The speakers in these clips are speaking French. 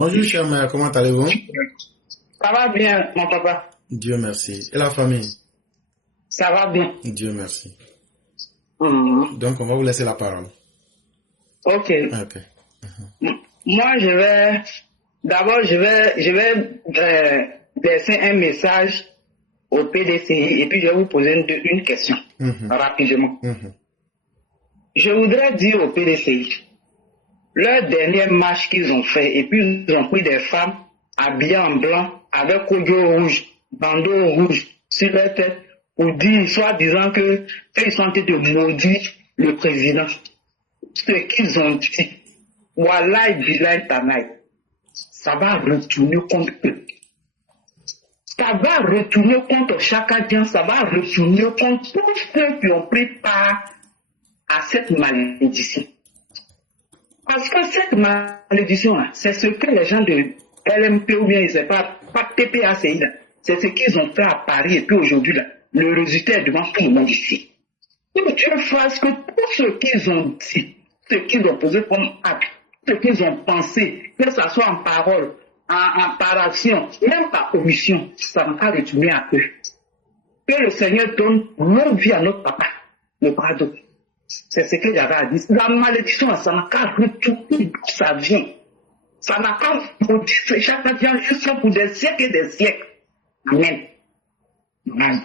Bonjour, cher mère, comment allez-vous? Ça va bien, mon papa. Dieu merci. Et la famille? Ça va bien. Dieu merci. Mhm. Donc, on va vous laisser la parole. Ok. Ok. Moi, d'abord, laisser un message au PDCI et puis je vais vous poser une question rapidement. Je voudrais dire au PDCI, leur dernier match qu'ils ont fait, et puis ils ont pris des femmes habillées en blanc, avec collier rouge, bandeau rouge sur leur tête, pour dire, soi-disant qu'ils sont en train de maudire le président. Ce qu'ils ont dit, Wallah Bilal Tanaï, ça va retourner contre eux. Ça va retourner contre Chakadian, ça va retourner contre tous ceux qui ont pris part à cette malédiction. Parce que cette malédiction-là, c'est ce que les gens de LMP ou bien, ils ne savent pas TPACI, c'est ce qu'ils ont fait à Paris et puis aujourd'hui, là, le résultat est devant tout le monde ici. Donc, Dieu fasse que tout ce qu'ils ont dit, ce qu'ils ont posé comme acte, ce qu'ils ont pensé, que ce soit en parole, par action, même par omission, ça va pas retourner à eux. Que le Seigneur donne longue vie à notre papa, le pardon. C'est ce que j'avais à dire. La malédiction, ça n'a qu'à retourner d'où ça vient. Ça n'a qu'à maudire chaque vient juste pour des siècles et des siècles. Amen.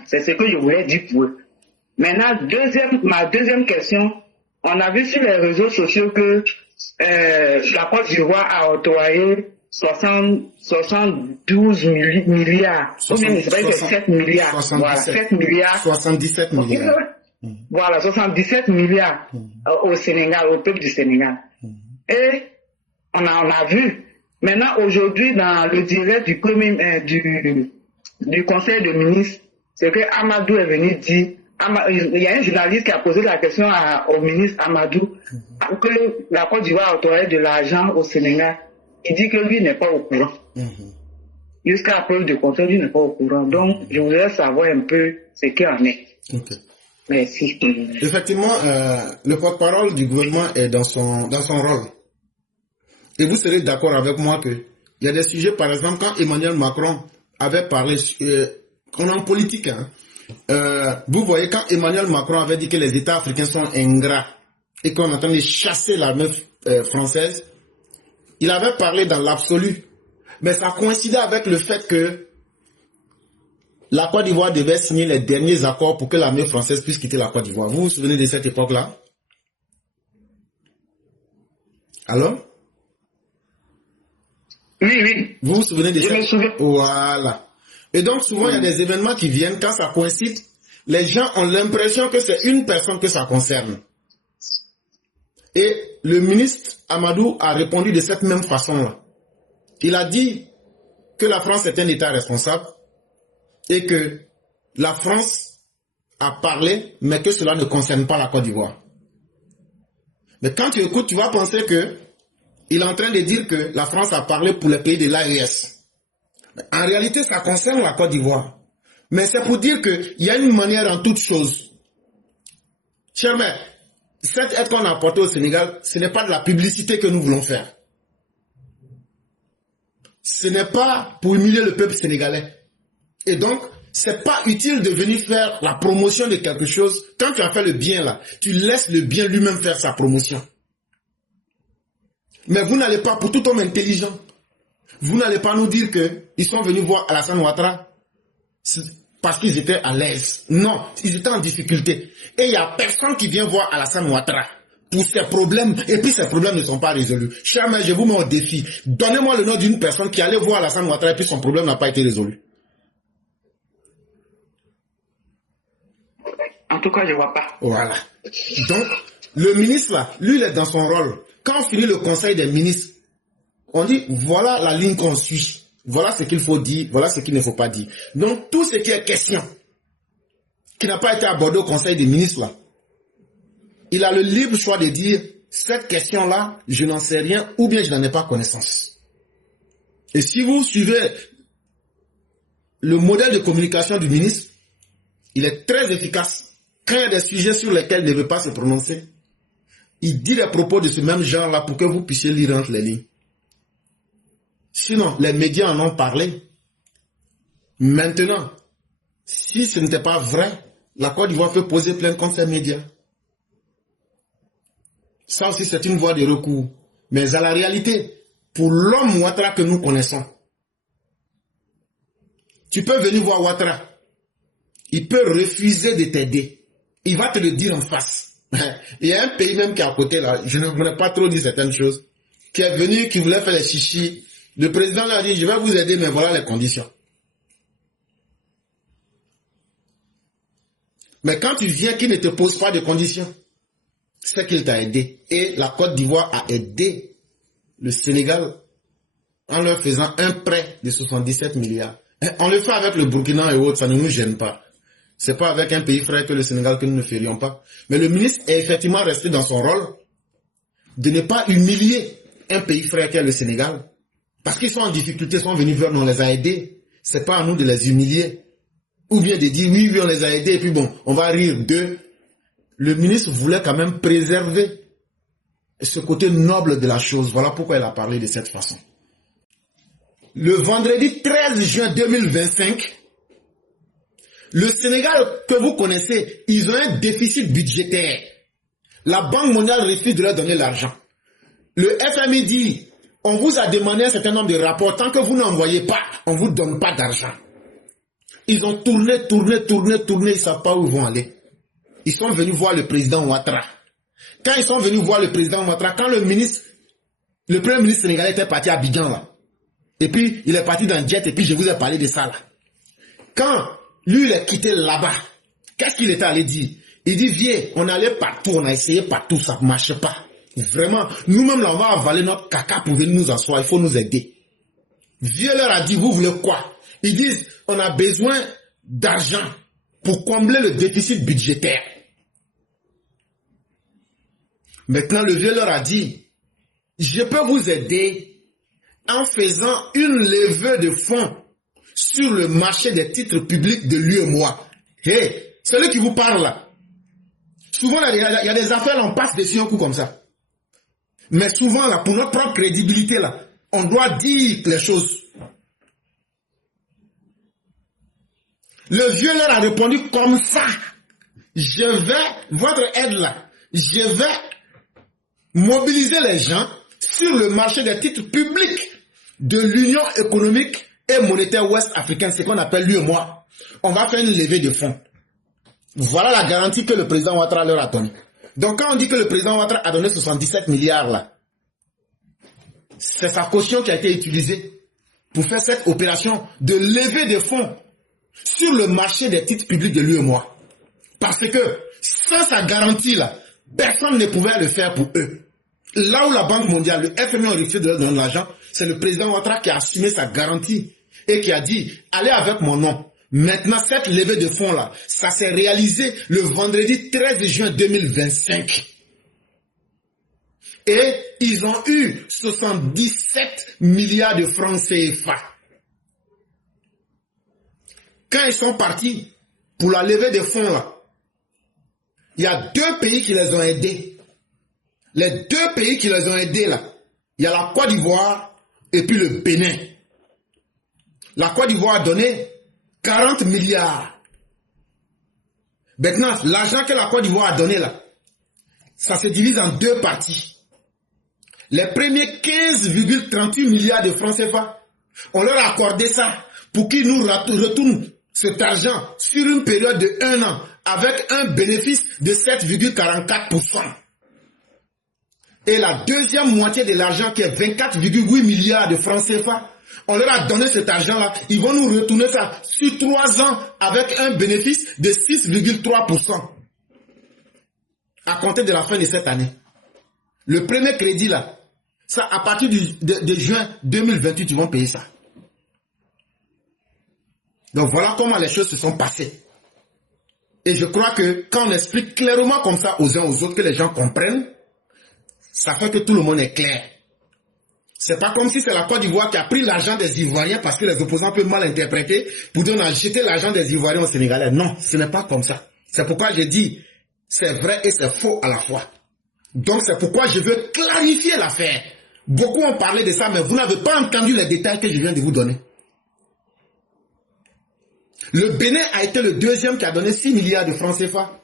C'est ce que je voulais dire pour eux. Maintenant, ma deuxième question, on a vu sur les réseaux sociaux que la Côte d'Ivoire a octroyé 72 milliards. Ou bien, c'est vrai que 7 milliards. 77, voilà, 7 milliards. 77 milliards. Voilà, 77 milliards au Sénégal, au peuple du Sénégal. Et on a vu. Maintenant, aujourd'hui, dans le direct du Conseil de ministres, c'est que Amadou est venu dire, il y a un journaliste qui a posé la question au ministre Amadou, que la Côte d'Ivoire a octroyé de l'argent au Sénégal. Il dit que lui n'est pas au courant. Jusqu'à la preuve de contraire, lui n'est pas au courant. Donc, je voudrais savoir un peu ce qu'il en est. Okay. Merci. Effectivement, le porte-parole du gouvernement est dans son rôle. Et vous serez d'accord avec moi qu'il y a des sujets, par exemple, quand Emmanuel Macron avait parlé, on est en politique, hein, vous voyez, quand Emmanuel Macron avait dit que les États africains sont ingrats et qu'on est en train de chasser l'armée française, il avait parlé dans l'absolu. Mais ça coïncidait avec le fait que la Côte d'Ivoire devait signer les derniers accords pour que l'armée française puisse quitter la Côte d'Ivoire. Vous vous souvenez de cette époque-là? Alors? Oui. Vous vous souvenez de ça? Je me souviens. Voilà. Et donc, souvent, il y a des événements qui viennent, quand ça coïncide, les gens ont l'impression que c'est une personne que ça concerne. Et le ministre Amadou a répondu de cette même façon-là. Il a dit que la France est un État responsable et que la France a parlé, mais que cela ne concerne pas la Côte d'Ivoire. Mais quand tu écoutes, tu vas penser que il est en train de dire que la France a parlé pour les pays de l'AES. En réalité, ça concerne la Côte d'Ivoire. Mais c'est pour dire qu'il y a une manière en toute chose. Cher mère, cette aide qu'on a apportée au Sénégal, ce n'est pas de la publicité que nous voulons faire. Ce n'est pas pour humilier le peuple sénégalais. Et donc, c'est pas utile de venir faire la promotion de quelque chose. Quand tu as fait le bien là, tu laisses le bien lui-même faire sa promotion. Mais vous n'allez pas, pour tout homme intelligent, vous n'allez pas nous dire qu'ils sont venus voir Alassane Ouattara parce qu'ils étaient à l'aise. Non, ils étaient en difficulté. Et il n'y a personne qui vient voir Alassane Ouattara pour ses problèmes, et puis ces problèmes ne sont pas résolus. Cher mère, je vous mets au défi. Donnez-moi le nom d'une personne qui allait voir Alassane Ouattara et puis son problème n'a pas été résolu. En tout cas, je ne vois pas. Voilà. Donc, le ministre là, lui, il est dans son rôle. Quand on finit le conseil des ministres, on dit, voilà la ligne qu'on suit. Voilà ce qu'il faut dire, voilà ce qu'il ne faut pas dire. Donc, tout ce qui est question, qui n'a pas été abordé au conseil des ministres là, il a le libre choix de dire, cette question-là, je n'en sais rien, ou bien je n'en ai pas connaissance. Et si vous suivez le modèle de communication du ministre, il est très efficace. Quand il y a des sujets sur lesquels il ne veut pas se prononcer, il dit des propos de ce même genre-là pour que vous puissiez lire entre les lignes. Sinon, les médias en ont parlé. Maintenant, si ce n'était pas vrai, la Côte d'Ivoire peut poser plainte contre ces médias. Ça aussi, c'est une voie de recours. Mais à la réalité, pour l'homme Ouattara que nous connaissons, tu peux venir voir Ouattara. Il peut refuser de t'aider. Il va te le dire en face. Il y a un pays même qui est à côté là, je ne voulais pas trop dire certaines choses, qui est venu, qui voulait faire les chichis. Le président l'a dit, je vais vous aider, mais voilà les conditions. Mais quand tu viens qu'il ne te pose pas de conditions, c'est qu'il t'a aidé. Et la Côte d'Ivoire a aidé le Sénégal en leur faisant un prêt de 77 milliards. On le fait avec le Burkina et autres, ça ne nous gêne pas. C'est pas avec un pays frère que le Sénégal que nous ne ferions pas. Mais le ministre est effectivement resté dans son rôle de ne pas humilier un pays frère qu'est le Sénégal. Parce qu'ils sont en difficulté, sont venus vers nous, on les a aidés. C'est pas à nous de les humilier. Ou bien de dire oui, on les a aidés et puis bon, on va rire d'eux. Le ministre voulait quand même préserver ce côté noble de la chose. Voilà pourquoi il a parlé de cette façon. Le vendredi 13 juin 2025, le Sénégal que vous connaissez, ils ont un déficit budgétaire. La Banque mondiale refuse de leur donner l'argent. Le FMI dit, on vous a demandé un certain nombre de rapports, tant que vous n'envoyez pas, on ne vous donne pas d'argent. Ils ont tourné, ils ne savent pas où ils vont aller. Ils sont venus voir le président Ouattara. Quand ils sont venus voir le président Ouattara, quand le premier ministre sénégalais était parti à Abidjan là, et puis il est parti dans le jet, et puis je vous ai parlé de ça là. Quand lui il est quitté là-bas, qu'est-ce qu'il était allé dire? Il dit, viens, on allait partout, on a essayé partout, ça ne marche pas. Vraiment, nous-mêmes là, on va avaler notre caca pour venir nous asseoir, il faut nous aider. Vieux leur a dit, vous voulez quoi? Ils disent, on a besoin d'argent pour combler le déficit budgétaire. Maintenant, le vieux leur a dit, je peux vous aider en faisant une levée de fonds sur le marché des titres publics de l'UEMOA. Hey, celui qui vous parle là, souvent il y a des affaires, on passe dessus un coup comme ça. Mais souvent, là, pour notre propre crédibilité, là, on doit dire les choses. Le vieux leur a répondu comme ça. Je vais, votre aide là, je vais mobiliser les gens sur le marché des titres publics de l'Union économique et monétaire ouest africaine, ce qu'on appelle l'UEMOA. On va faire une levée de fonds. Voilà la garantie que le président Ouattara leur a donnée. Donc quand on dit que le président Ouattara a donné 77 milliards là, c'est sa caution qui a été utilisée pour faire cette opération de levée de fonds sur le marché des titres publics de l'UEMOA. Parce que sans sa garantie là, personne ne pouvait le faire pour eux. Là où la Banque mondiale, le FMI a refusé de leur donner l'argent, c'est le président Ouattara qui a assumé sa garantie et qui a dit, allez avec mon nom. Maintenant, cette levée de fonds là, ça s'est réalisé le vendredi 13 juin 2025. Et ils ont eu 77 milliards de francs CFA. Quand ils sont partis pour la levée de fonds là, il y a deux pays qui les ont aidés. Les deux pays qui les ont aidés là, il y a la Côte d'Ivoire et puis le Bénin. La Côte d'Ivoire a donné 40 milliards. Maintenant, l'argent que la Côte d'Ivoire a donné là, ça se divise en deux parties. Les premiers 15,38 milliards de francs CFA, on leur a accordé ça pour qu'ils nous retournent cet argent sur une période de 1 an avec un bénéfice de 7,44%. Et la deuxième moitié de l'argent qui est 24,8 milliards de francs CFA, on leur a donné cet argent-là. Ils vont nous retourner ça sur 3 ans avec un bénéfice de 6,3% à compter de la fin de cette année. Le premier crédit là, ça à partir de juin 2028, ils vont payer ça. Donc voilà comment les choses se sont passées. Et je crois que quand on explique clairement comme ça aux uns aux autres, que les gens comprennent, ça fait que tout le monde est clair. C'est pas comme si c'est la Côte d'Ivoire qui a pris l'argent des Ivoiriens parce que les opposants peuvent mal interpréter pour dire on a jeté l'argent des Ivoiriens au Sénégalais. Non, ce n'est pas comme ça. C'est pourquoi j'ai dit c'est vrai et c'est faux à la fois. Donc c'est pourquoi je veux clarifier l'affaire Beaucoup ont parlé de ça, mais vous n'avez pas entendu les détails que je viens de vous donner. Le Bénin a été le deuxième qui a donné 6 milliards de francs CFA.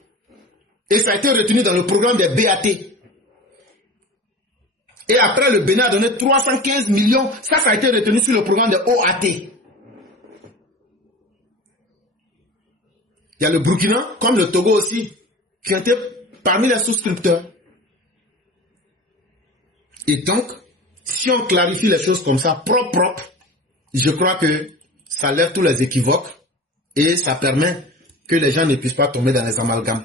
Et ça a été retenu dans le programme des BAT. Et après, le Bénin a donné 315 millions. Ça a été retenu sur le programme des OAT. Il y a le Burkina, comme le Togo aussi, qui ont été parmi les souscripteurs. Et donc, si on clarifie les choses comme ça, propre, je crois que ça lève tous les équivoques et ça permet que les gens ne puissent pas tomber dans les amalgames.